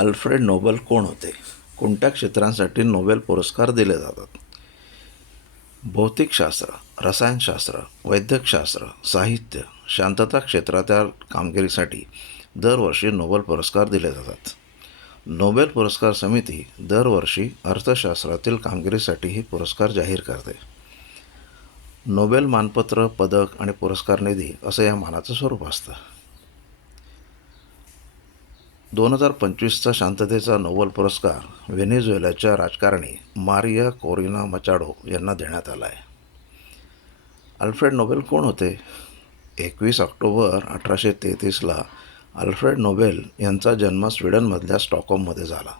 Alfred Nobel कोण होते? कोणत्या क्षेत्रांसाठी नोबेल पुरस्कार दिले जातात? भौतिकशास्त्र रसायनशास्त्र वैद्यकशास्त्र साहित्य शांतता क्षेत्रातल्या कामगिरीसाठी दरवर्षी नोबेल पुरस्कार दिले जातात. नोबेल पुरस्कार समिती दरवर्षी अर्थशास्त्रातील कामगिरीसाठी पुरस्कार जाहीर करते. नोबेल मानपत्र पदक आणि पुरस्कार निधी असं या मानाचं स्वरूप असतं. दोन हजार पंचवीसचा शांततेचा नोबेल पुरस्कार व्हेनेझुएलाच्या राजकारणी मारिया कोरिना मचाडो यांना देण्यात आला आहे अल्फ्रेड नोबेल कोण होते? एकवीस ऑक्टोबर अठराशे तेहतीसला अल्फ्रेड नोबेल यांचा जन्म स्वीडनमधल्या स्टॉकहोममध्ये झाला.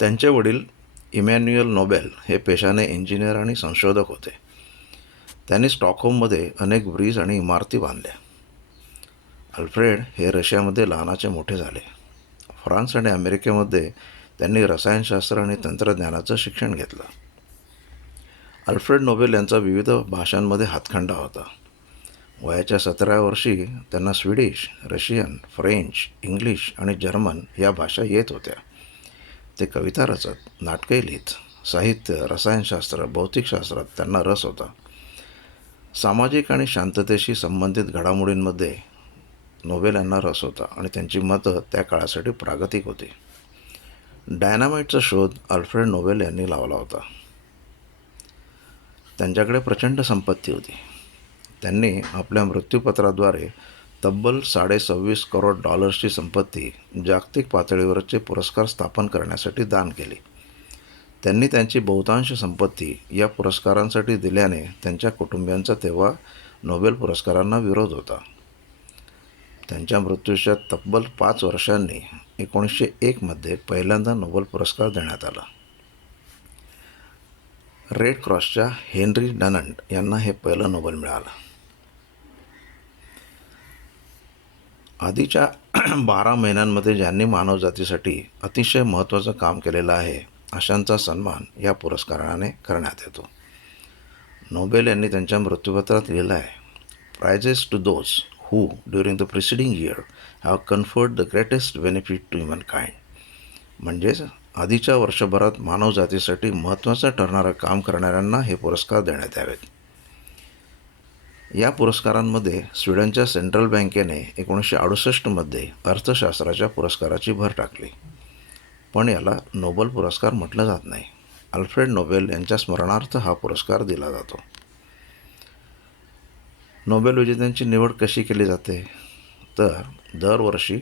त्यांचे वडील इमॅन्युएल नोबेल हे पेशाने इंजिनियर आणि संशोधक होते. त्यांनी स्टॉकहोममध्ये अनेक ब्रिज आणि इमारती बांधल्या. अल्फ्रेड हे रशियामध्ये लहानाचे मोठे झाले. फ्रान्स आणि अमेरिकेमध्ये त्यांनी रसायनशास्त्र आणि तंत्रज्ञानाचं शिक्षण घेतलं. अल्फ्रेड नोबेल यांचा विविध भाषांमध्ये हातखंडा होता. वयाच्या सतरा वर्षी त्यांना स्वीडिश रशियन फ्रेंच इंग्लिश आणि जर्मन या भाषा येत होत्या. ते कविता रचत नाटके लिहित साहित्य रसायनशास्त्र भौतिकशास्त्रात त्यांना रस होता. सामाजिक आणि शांततेशी संबंधित घडामोडींमध्ये नोबेल यांना रस होता आणि त्यांची मतं त्या काळासाठी प्रागतिक होती. डायनामाइटचा शोध अल्फ्रेड नोबेल यांनी लावला होता. त्यांच्याकडे प्रचंड संपत्ती होती. त्यांनी आपल्या मृत्यूपत्राद्वारे तब्बल साडे सव्वीस करोड डॉलर्सची संपत्ती जागतिक पातळीवरचे पुरस्कार स्थापन करण्यासाठी दान केली. त्यांनी त्यांची बहुतांश संपत्ती या पुरस्कारांसाठी दिल्याने त्यांच्या कुटुंबियांचा तेव्हा नोबेल पुरस्कारांना विरोध होता. त्यांच्या मृत्यूच्या तब्बल पाच वर्षांनी एकोणीसशे एकमध्ये पहिल्यांदा नोबेल पुरस्कार देण्यात आला. रेड क्रॉसच्या हेनरी डनंट यांना हे पहिलं नोबेल मिळालं. आधीच्या बारा महिन्यांमध्ये ज्यांनी मानवजातीसाठी अतिशय महत्त्वाचं काम केलेलं आहे अशांचा सन्मान या पुरस्काराने करण्यात येतो. नोबेल यांनी त्यांच्या मृत्यूपत्रात लिहिलं आहे prizes to those who, during the preceding year, have conferred the greatest benefit to humankind. म्हणजेच आधीच्या वर्षभरात मानवजातीसाठी महत्त्वाचं ठरणारं काम करणाऱ्यांना हे पुरस्कार देण्यात यावेत. या पुरस्कारांमध्ये स्वीडनच्या सेंट्रल बँकेने एकोणीसशे अडुसष्टमध्ये अर्थशास्त्राच्या पुरस्काराची भर टाकली. पण याला नोबेल पुरस्कार म्हटलं जात नाही. अल्फ्रेड नोबेल यांच्या स्मरणार्थ हा पुरस्कार दिला जातो. नोबेल विजेत्यांची निवड कशी केली जाते? तर दरवर्षी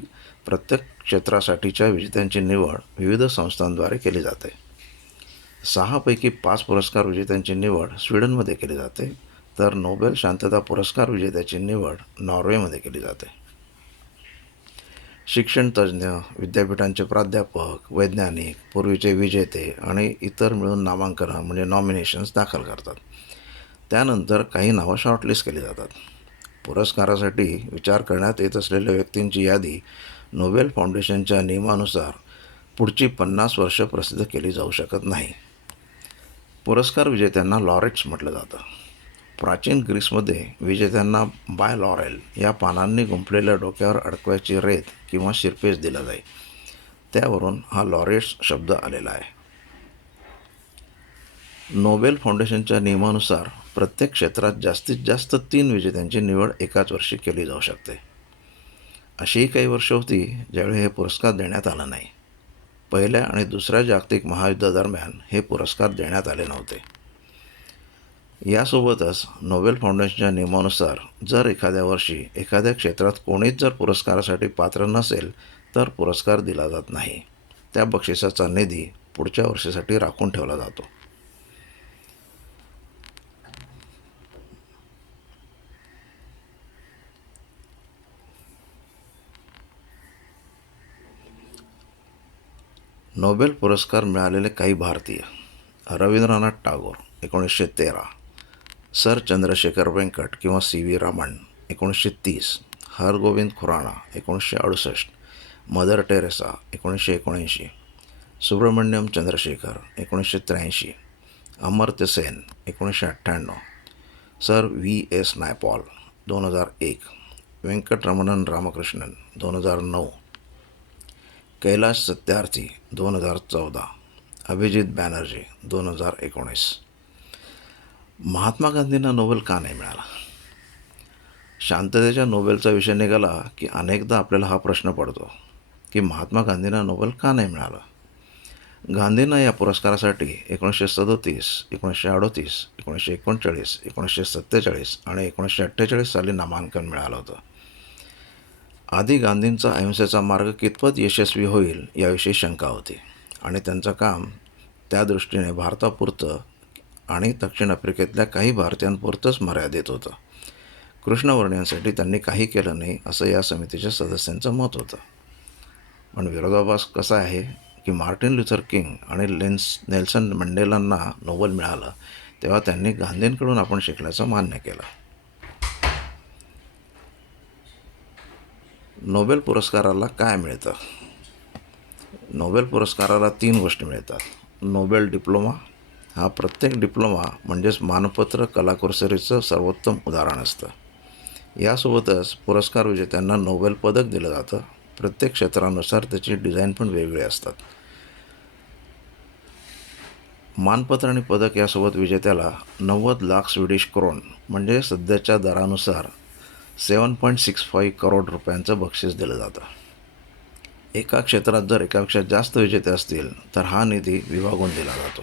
प्रत्येक क्षेत्रासाठीच्या विजेत्यांची निवड विविध संस्थांद्वारे केली जाते. सहापैकी पाच पुरस्कार विजेत्यांची निवड स्वीडनमध्ये केली जाते. तर नोबेल शांतता पुरस्कार विजेत्याची निवड नॉर्वेमध्ये केली जाते. शिक्षणतज्ज्ञ विद्यापीठांचे प्राध्यापक वैज्ञानिक पूर्वीचे विजेते आणि इतर मिळून नामांकनं म्हणजे नॉमिनेशन्स दाखल करतात. त्यानंतर काही नावं शॉर्टलिस्ट केली जातात. पुरस्कारासाठी विचार करण्यात येत असलेल्या व्यक्तींची यादी नोबेल फाउंडेशनच्या नियमानुसार पुढची पन्नास वर्ष प्रसिद्ध केली जाऊ शकत नाही. पुरस्कार विजेत्यांना लॉरेट्स म्हटलं जातं. प्राचीन ग्रीसमध्ये विजेत्यांना बाय लॉरेल या पानांनी गुंफलेल्या डोक्यावर अडकवायची रेत किंवा शिरपेस दिला जाई त्यावरून हा लॉरेट्स शब्द आलेला आहे. नोबेल फाउंडेशनच्या नियमानुसार प्रत्येक क्षेत्रात जास्तीत जास्त तीन विजेत्यांची निवड एकाच वर्षी केली जाऊ शकते. अशीही काही वर्ष होती ज्यावेळी हे पुरस्कार देण्यात आला नाही. पहिल्या आणि दुसऱ्या जागतिक महायुद्धादरम्यान हे पुरस्कार देण्यात आले नव्हते. यासोबतच नोबेल फाउंडेशनच्या नियमानुसार जर एखाद्या वर्षी एखाद्या क्षेत्रात कोणीच जर पुरस्कारासाठी पात्र नसेल तर पुरस्कार दिला जात नाही. त्या बक्षिसाचा निधी पुढच्या वर्षीसाठी राखून ठेवला जातो. नोबेल पुरस्कार मिळालेले काही भारतीय. रवींद्रनाथ टागोर एकोणीसशे तेरा. सर चंद्रशेखर वेंकट किंवा सी व्ही रामन एकोणीसशे तीस. हरगोविंद खुराणा एकोणीसशे अडुसष्ट. मदर टेरेसा एकोणीसशे एकोणऐंशी. सुब्रमण्यम चंद्रशेखर एकोणीसशे त्र्याऐंशी. अमर्त्य सेन एकोणीसशे अठ्ठ्याण्णव. सर व्ही एस नायपॉल दोन हजार एक. व्यंकटरमणन रामकृष्णन दोन हजार नऊ. कैलाश सत्यार्थी दोन हजार चौदा. अभिजित बॅनर्जी दोन हजार एकोणीस. महात्मा गांधींना नोबेल का नाही मिळाला? शांततेच्या नोबेलचा विषय निघाला की अनेकदा आपल्याला हा प्रश्न पडतो की महात्मा गांधींना नोबेल का नाही मिळालं? गांधींना या पुरस्कारासाठी एकोणीसशे सदोतीस एकोणीसशे अडोतीस एकोणीसशे एकोणचाळीस एकोणीसशे सत्तेचाळीस आणि एकोणीसशे अठ्ठेचाळीस साली नामांकन मिळालं होतं. आधी गांधींचा अहिंसेचा मार्ग कितपत यशस्वी होईल याविषयी शंका होती. आणि त्यांचं काम त्या दृष्टीने भारतापुरतं आणि दक्षिण आफ्रिकेतल्या काही भारतीयांपुरतंच मर्यादित होतं. कृष्णवर्णियांसाठी त्यांनी काही केलं नाही असं या समितीच्या सदस्यांचं मत होतं. पण विरोधाभास कसा आहे की मार्टिन लुथर किंग आणि लेन्स नेल्सन मंडेलांना नोबल मिळालं तेव्हा त्यांनी गांधींकडून आपण शिकल्याचं मान्य केलं. नोबेल पुरस्काराला काय मिळतं? नोबेल पुरस्काराला तीन गोष्टी मिळतात. Nobel diploma. हा प्रत्येक डिप्लोमा म्हणजेच मानपत्र कलाकुरसरीचं सर्वोत्तम उदाहरण असतं. यासोबतच पुरस्कार विजेत्यांना नोबेल पदक दिलं जातं. प्रत्येक क्षेत्रानुसार त्याची डिझाईन पण वेगळी असतात. मानपत्र आणि पदक यासोबत विजेत्याला नव्वद लाख स्वीडिश क्रोन म्हणजे सध्याच्या दरानुसार seven point six five crore रुपयांचं बक्षीस दिलं जातं. एका क्षेत्रात जर एकापेक्षा जास्त विजेते असतील तर हा निधी विभागून दिला जातो.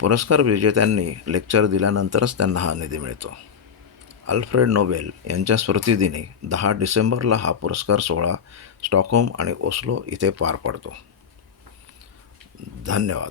पुरस्कार विजेत्यांनी लेक्चर दिल्यानंतरच त्यांना हा निधी मिळतो. अल्फ्रेड नोबेल यांच्या स्मृतिदिनी दहा डिसेंबरला हा पुरस्कार सोहळा स्टॉकहोम आणि ओस्लो इथे पार पडतो. धन्यवाद.